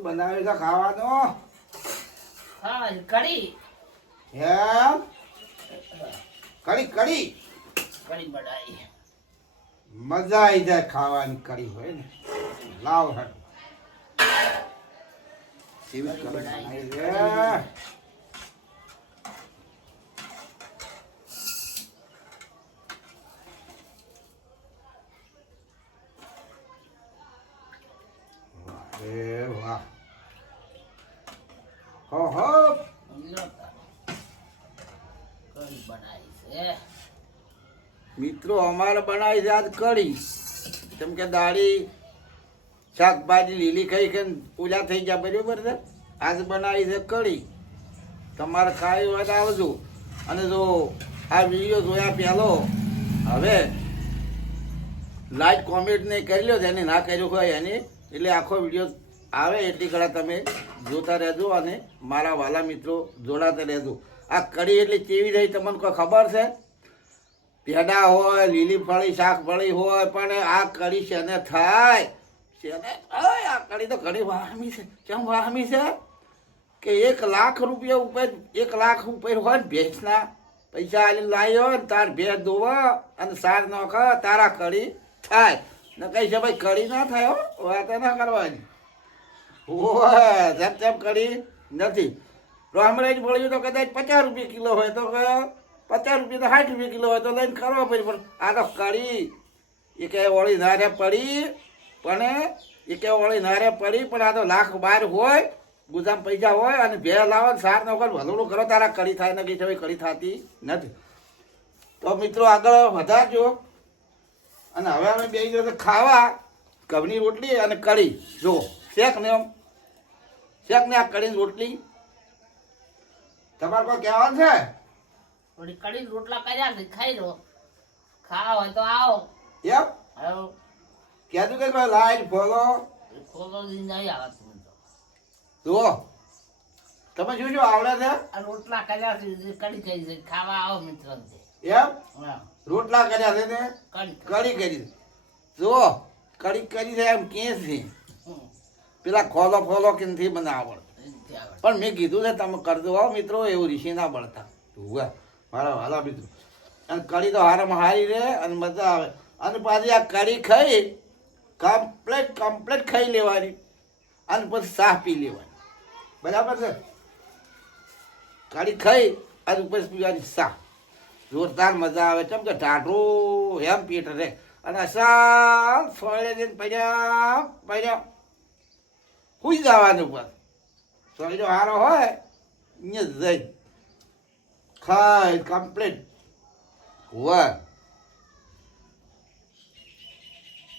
શું બનાવ્યું છે ખાવાનું? હા કઢી. એમ કઢી કઢી કઢી બનાવી. મજા આવી જાય ખાવાની. કઢી હોય ને લાવ હે કેવી કઢી બનાવી છે. અરે વાહ. હો હો કઢી બનાવી છે. મિત્રો અમારે બનાવી છે આજ કઢી. કેમ કે દાળી શાકભાજી લીલી ખાઈ કે પૂજા થઈ ગયા બરાબર છે. આજ બનાવી છે કઢી. તમારે ખાવી હોય તો આવજો. અને જો આ વિડીયો જોયા પહેલો હવે લાઈક કોમેન્ટ નહીં કરી લો જેને ના કર્યું હોય એની, એટલે આખો વિડીયો આવે એટલી ઘણા તમે જોતા રહેજો અને મારા વાલા મિત્રો જોડાતા રહેજો. આ કઢી એટલે કેવી રહી તમને કોઈ ખબર છે? પેડા હોય, લીલી ફળી, શાક ફળી હોય, પણ આ કઢી શેને થાય? શેને આ કઢી તો ઘણી વાહમી છે. કેમ વાહમી છે કે 1 લાખ રૂપિયા ઉપર 1 લાખ ઉપર હોય ને ભેંસના પૈસા આલી લાવ્યો હોય ને તાર ભેંસ દોવા અને સાર નોખ તારા કઢી થાય. ને કઈ છે ભાઈ કઢી ના થાય વાત ના કરવાની. ઓહ જેમ તેમ કઢી નથી. રામરાજ મળ્યું તો કદાચ 50 રૂપિયા કિલો હોય તો 50 રૂપિયા તો 60 રૂપિયા કિલો હોય તો લઈને કરવા પડે. પણ આ તો કઢી એ કે વળી નારે પડી પણ એ કે વળી નારે પડી પણ આ તો લાખ બાર હોય ગુજામ પૈસા હોય અને ભે લાવો ને સાર નોકર ભલું કરો તારા કઢી થાય ને કઈ કઢી થતી નથી. તો મિત્રો આગળ વધારજો. અને હવે અમે બે દિવસ ખાવા ઘઉંની રોટલી અને કઢી. જો શેક ને આમ શેક ને આ કઢીની રોટલી તમારે કોઈ કહેવાનું છે? થોડી કઢી રોટલા કર્યા છે ખાઈ લો. ખાવા હોય તો આવો. એમ આવો કહેતું કે ભાઈ લાઈટ ફોલો ખોલો નહીં આવે તમે તો. જુઓ તમે શું શું આવડે છે? આ રોટલા કર્યા છે કઢી કરી છે ખાવા આવો મિત્ર. એમ હા રોટલા કર્યા છે ને કઢી કઢી કરી. જુઓ કઢી કરી છે એમ કે છે પેલા ખોલો ફોલો કેનથી મને આવડે. પણ મેં કીધું છે તમે કરજો હો મિત્રો, એવું રીસી ના પડતા. મારા વાલા મિત્રો અને કઢી તો હારામાં હારી રહે અને મજા આવે. અને પાછી આ કઢી ખાઈ કમ્પ્લેટ ખાઈ લેવાની અને પછી શાહ પી લેવાની. બરાબર છે? કઢી ખાઈ અને પછી પીવાની શાહ. જોરદાર મજા આવે. કેમ કે ટાઢું એમ પેટ રહે અને અસાલ સોયડે જઈને પડ્યા સુઈ જવાનું. પર સોયડો સારો હોય અહીંયા જઈ ખાઈ કમ્પ્લીટ હોય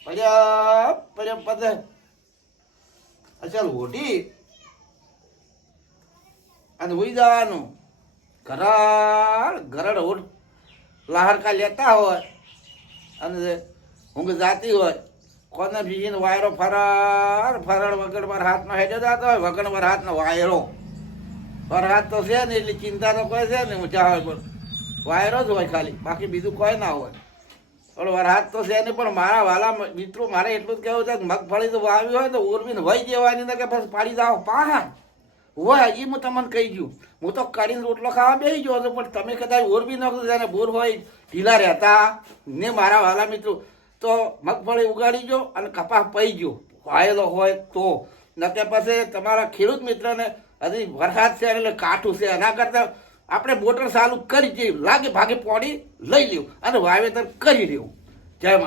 પડ્યા પદે અચાલ ઓઢી અને સુઈ જવાનું. ગરડ ઓઢ લહારકા લેતા હોય અને ઊંઘ જાતી હોય. કોને બીજીને વાયરો ફરડ વગર પર હાથમાં હેડે જતો હોય, વગર પર હાથનો વાયરો. પર હાથ તો છે ને એટલી ચિંતા તો કોઈ છે ને ઊંચા હોય પણ વાયરો જ હોય ખાલી, બાકી બીજું કોઈ ના હોય. પણ વરહાદ તો છે ને. પણ મારા વાલા મિત્રો મારે એટલું જ કહેવું છે કે મગફળી તો વાવી હોય તો ઉર્મીને વહી જવાની ને કે બસ પાડી જાઓ પાહા હોય. એ હું તમને કહી ગયું. હું તો કઢીને રોટલો ખાવા બેસી ગયો હતો પણ તમે કદાચ ઓરબી નાખો તેને બોર હોય ઢીલા રહેતા ને મારા વાલા મિત્રો તો મગફળી ઉગાડી ગયો અને કપાસ પઈ ગયો વાયેલો હોય તો. નકે પછી તમારા ખેડૂત મિત્રને હજી વરસાદ છે એટલે કાઠું છે એના કરતાં આપણે મોટર ચાલુ કરી જઈએ લાગે ભાગે પોડી લઈ લેવું અને વાવેતર કરી લેવું. જય